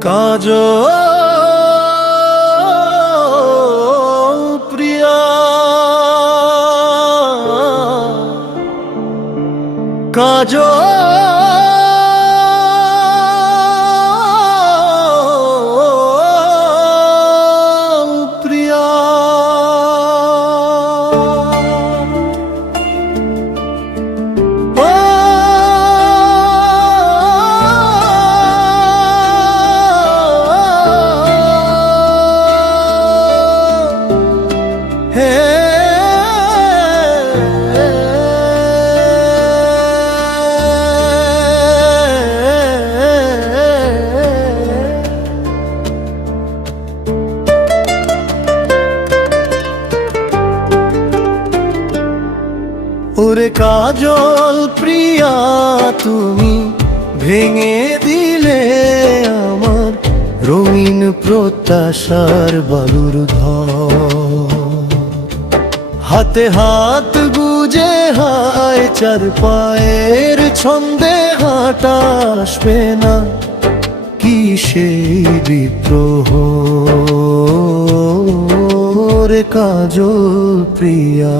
কাজ প্রিয়া। কাজ কাজল প্রিয়া, তুমি ভেঙে দিলে আমার রঙিন প্রত্যাশার বালুর ঘর হাতে হাত গুজে হায় চার পায়ের ছন্দে হাঁটা আসবে না কি সেই বিদ্রোহ? কাজল প্রিয়া।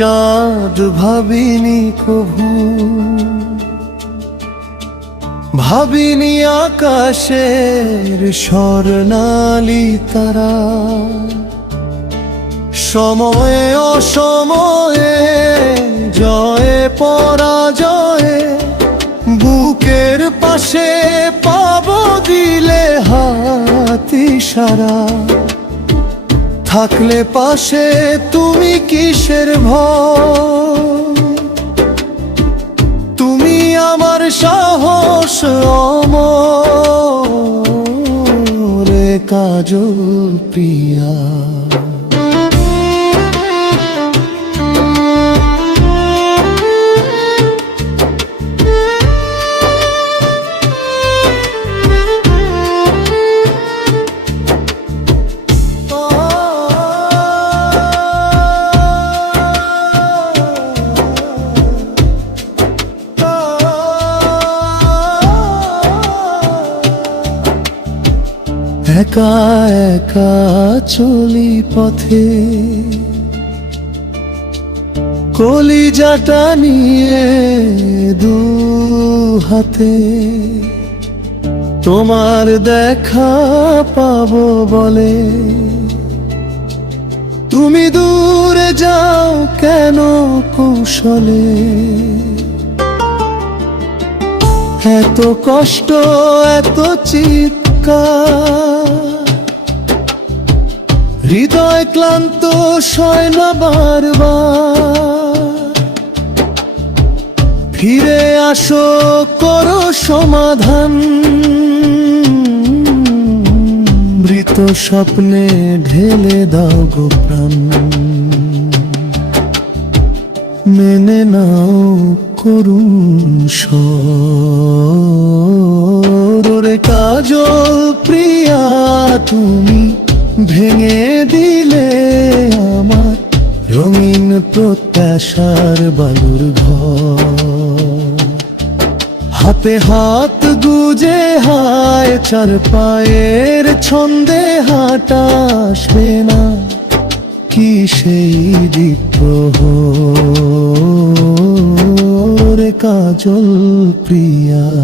চাঁদ ভাবিনি কভু। ভাবিনি আকাশের স্বর্ণালী তারা। সময়ে অসময়ে, জয়ে পরাজয়ে, বুকের পাশে পাব দিলে হাতি সারা থাকলে পাশে তুমি কিসের ভ তুমি আমার সাহস অমরে কাজল প্রিয়া। একা একা চলি পথে। কলিজাটা নিয়ে দু হাতে। তোমার দেখা পাবো বলে। তুমি দূরে যাও কেন কৌশলে? এত কষ্ট, এত হৃদয় ক্লান্ত সয় না বারবার। ফিরে আসো, করো সমাধান। মৃত স্বপ্নে ঢেলে দাও গো প্রাণ। মেনে নাও, করুণ সরে প্রিয়া তুমি ভেঙে দিলে আমার রঙিন প্রত্যাশার বালুর হাতে হাত গুজে হায়, চার পায়ের ছন্দে হাঁটা আসবে না। কি সেই বিদ্রোহ? কাজল প্রিয়া।